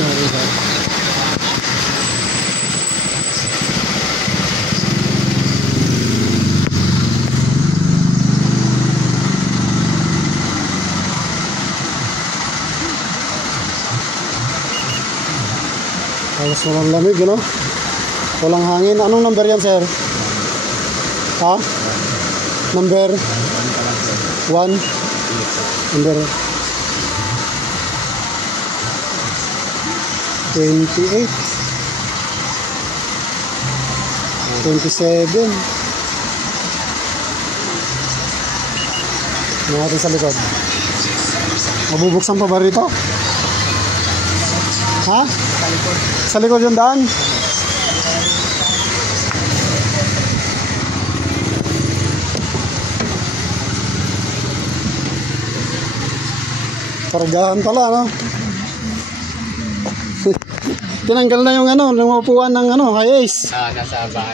Sorry, sir. Alas walang lamig, ano? Walang hangin. Anong number yan, sir? Ha? Number? 1? Number 28 27 natin sa likod. Mabubuksan pa ba rito? Ha? Sa likod yung daan? Kargahan pala, no? Tinanggal na yung ano, yung upuan ng ano, kay Ace. Nasa bahay.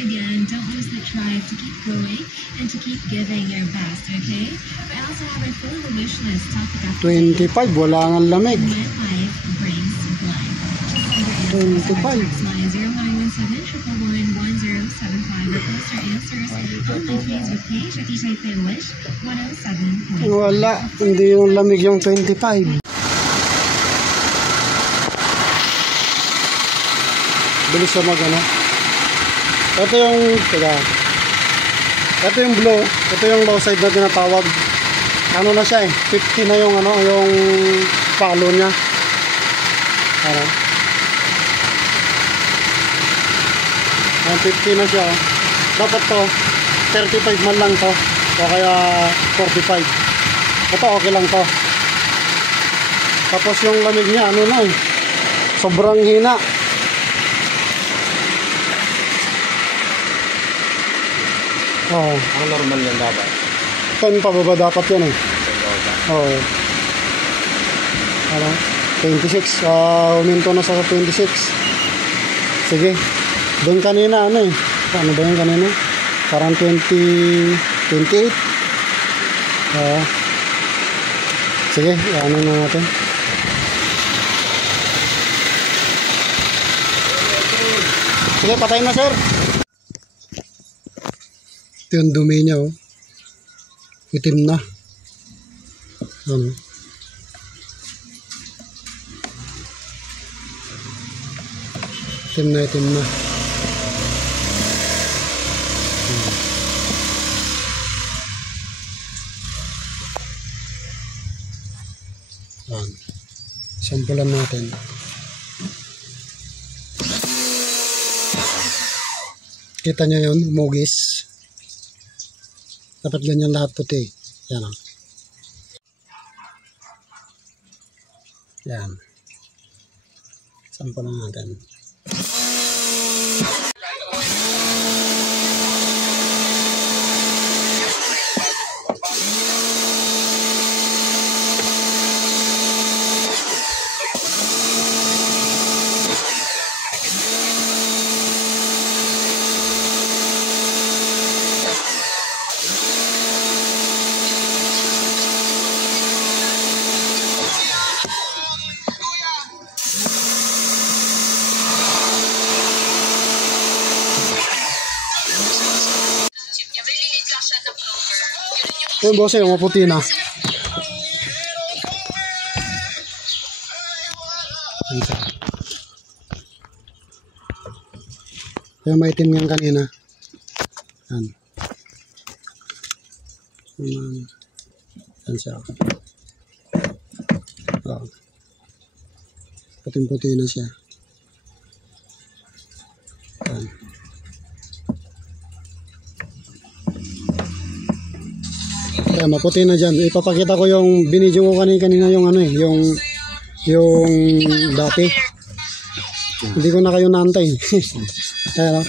Again, don't lose the drive to keep going and to keep giving your best, okay? We also have our full wish list topic up 25, wala nga lamig. 25 brings blood. 25. 0917-111-1075 or post our answers on my Facebook page at Isay Wish 107. Wala, hindi yung lamig yung 25. Bilis siya mag-ano. Ito yung, teka. Ito yung blow. Ito yung low side na tinatawag. Ano na siya eh. 50 na yung ano, yung palo niya. Ano? 50 na siya. Dapat to, 35 man lang to. O kaya 45. Ito okay lang to. Tapos yung lamig niya, ano na eh. Sobrang hina. Oo. Ang normal yan dapat. 10 pababa dapat yan eh. Oo. Ano? 26. Uminto na sa 26. Sige. Doon kanina ano eh. Ano ba yung kanina? Parang 28. Oo. Sige. Ano na natin. Sige, patayin na sir. Ito yung dumi niya oh. Itim na. Ano? Itim na, itim na. Ano? Sampulan natin. Kita nyo yun, mugis. Dapat ganyan lahat puti. Yan o. Yan. Sampulan natin. Yung bose, maputi na. Yung maitim yan kanina. Yan. Yan siya. Oh. Puting-puti na siya. Yan. Kaya maputi na dyan. Ipapakita ko yung binidyo ko kanina yung ano eh, yung dati. Hindi ko na kayo naantay. Ayan o.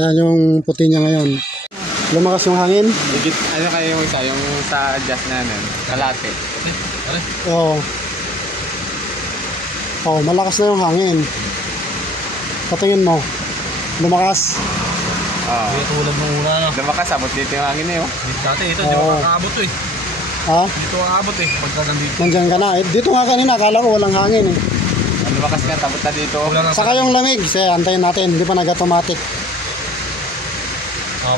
Yan yung puti niya ngayon. Lumakas yung hangin. Ano kayo yung isa? Yung sa adjust na nun? Kalate. Oo. Oo, malakas na yung hangin. Patingin mo. Lumakas. Oo. Tulad ng una, no? Lumakas, abot dito yung hangin eh. Oh. Dati ito, di ba makakabot to eh. Ha? Dito aabot eh, pagka nandito. Nandyan ka na. Dito nga kanina, akala ko walang hangin eh. Lumakas nga, tapos na dito. Wala nang Saka yung lamig, antayin natin, hindi pa nag-automatic.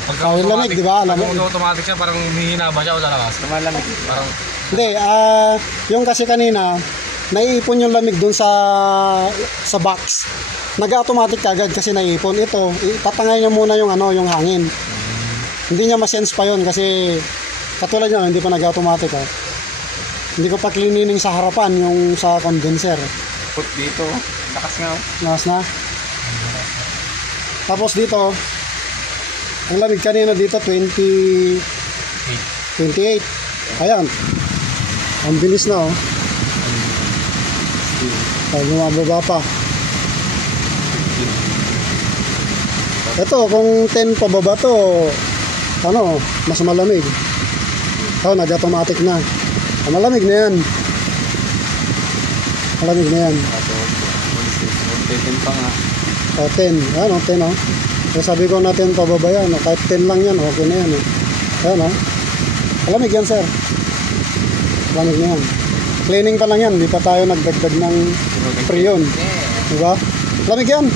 pagka yung lamig, di ba? Lamig. Pag automatic siya, parang humihina ba siya o lalakas? Lumalamig. Parang, Hindi, yung kasi kanina, naiipon yung lamig dun sa box. Nag-automatic kagad kasi naiipon. Ito, ipatangay niya muna yung yung hangin. Hindi niya ma-sense pa yun kasi katulad niya, hindi pa nag-automatic. Hindi ko pa cleaning sa harapan yung sa condenser. Put dito. Lakas nga. Lakas na. Tapos dito, ang lamig kanina dito 28. Ayan. Ang bilis na bumababa pa. Ito, kung 10 pababa to, mas malamig. Nag-automatic na. Malamig na yan. Malamig na yan. 10 pa nga. 10. Ayan 10 Kaya sabi ko natin pababa yan. Kahit 10 lang yan, okay na yan Ayan malamig yan, sir. Malamig na yan. Cleaning pa lang yan. Hindi pa tayo nagdagdag ng freon. Diba? Malamig yan.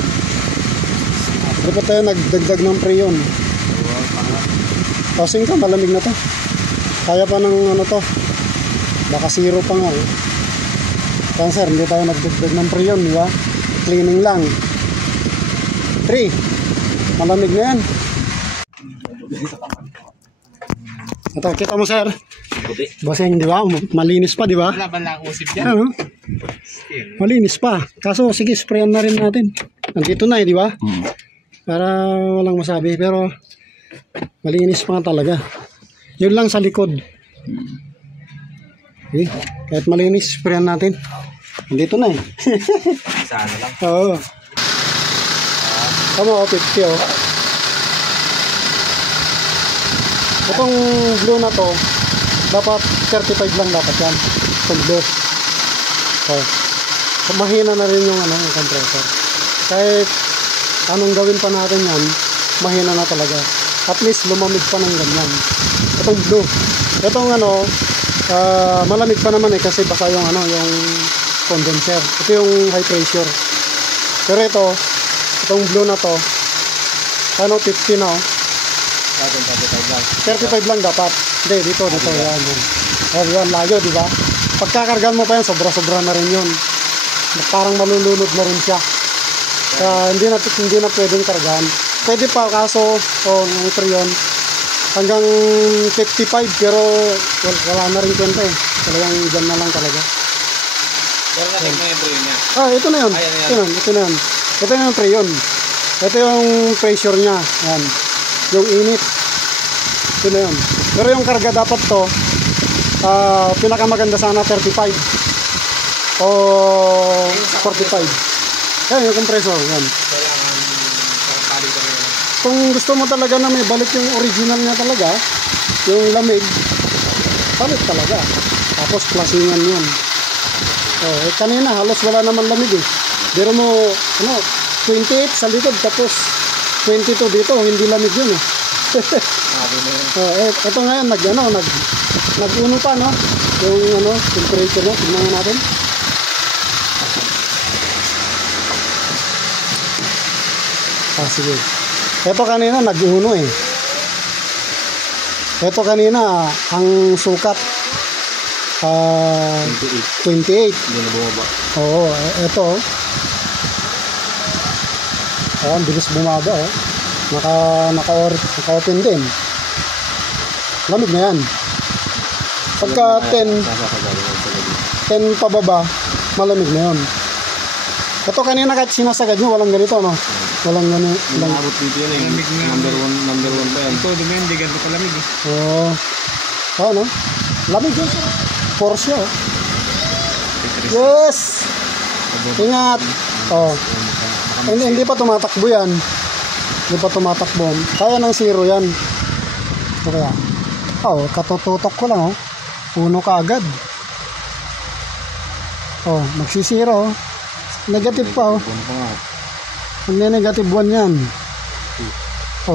Hindi pa tayo nagdagdag ng freon. Kasing ka, malamig na to. Kaya pa ng to. Baka 0 pa nga Kaya sir, hindi tayo nagdagdag ng freon, di ba? Cleaning lang. 3. Malamig na yan. Ito, kita mo sir. Basing, di ba? Malinis pa, di ba? Wala ba lang usip yan? Ano? Malinis pa. Kaso, sige, sprayan na rin natin. Nandito na di ba? Para walang masabi. Pero, malinis pa nga talaga. Yun lang sa likod. Okay. Kahit malinis, sprayan natin. Nandito na Sana lang. Oo. Tama 50 Itong blue na to, dapat 35 lang dapat yan. Itong blue. So, mahina na rin yung yung compressor. Kahit anong gawin pa natin yan, mahina na talaga. At least lumamig pa ng ganyan. Itong blue. Itong malamig pa naman kasi basa yung yung condenser. Ito yung high pressure. Pero itong blue na to, 50 na 35 lang dapat. Hindi, dito yan. Yan, layo, di ba? Pagkakargan mo pa yan, sobra-sobra na rin yun. Parang malulunod na rin siya. Kaya hindi na pwedeng kargahan. Pwede pa, kaso, ng freon, hanggang 55, pero wala na rin kwenta Talagang dyan na lang talaga. Pero natin mo yung brew niya. Ito na yun. Ito na yun. Ito yung freon. Ito yung pressure niya. Yan. Yung init. Ito na yun. Pero yung karga dapat to, pinakamaganda sana 35 o 45. Yan yung compressor. Yan. Kailangan parang ko rin. Kung gusto mo talaga na may balik yung original niya talaga, yung lamig, balik talaga. Tapos klasingan yun. Kanina halos wala naman lamig Pero mo, 28 sa likod, tapos 22 dito, hindi lamig yun ito ngayon, nag-uno pa, yung temperature na, tignan natin. Sige. Ito kanina, nag-uno Ito kanina, ang sukat, 28. Hindi na bumaba. Oo, ito. Ang bilis bumaba naka-open din. Lamig na yan. Pagka 10 pababa, malamig na yun. Ito kanina kahit sinasagad nyo, walang ganito Walang ganito. Nabot dito yun Lamig na. Number 1 pa yan. ito, hindi ganito kalamig Lamig yun. Force yun. Yes! Ingat! Hindi pa tumatakbo yan. Hindi pa tumatakbo. Kaya ng 0 yan. Kaya, katututok ko lang Puno ka agad. Magsisiro. Negative pa Negative 1 yan.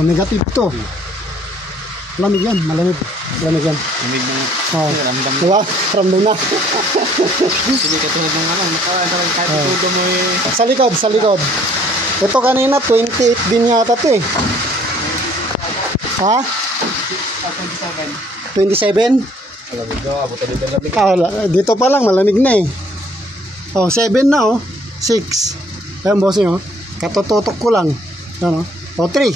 Negative 2. Malamig yan, malamig. lamig yan. Lamig ng Oh. ramdam. Diba? Ramdam na. Hindi katulad ng kahit tudo mo eh. Sa likod, sa likod. Ito kanina, 28 din yata ito eh. Ha? 27? Malamig daw, abot na dito lamig. Dito pa lang, malamig na eh. Oh, 7 na oh. 6. Ayan, bossing oh. Katututok ko lang. Ayan oh. Oh, 3.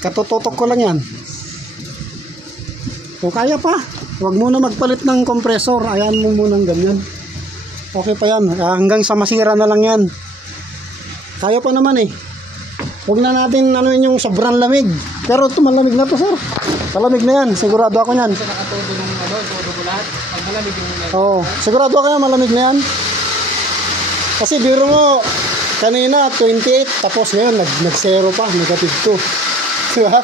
Katututok ko lang yan. O, kaya pa. Huwag muna magpalit ng compressor. Ayan mo munang ganyan. Okay pa yan. Hanggang sa masira na lang yan. Kaya pa naman eh. Huwag na natin anuin yung sobrang lamig. Pero ito malamig na to, sir. Malamig na yan. Sigurado ako yan. Kasi nakatudo ng tudo ko lahat. Pag malamig yung Oo. Sigurado ako yan, malamig na yan. Kasi biro mo, kanina 28, tapos ngayon nag-0 pa, negative 2. Diba?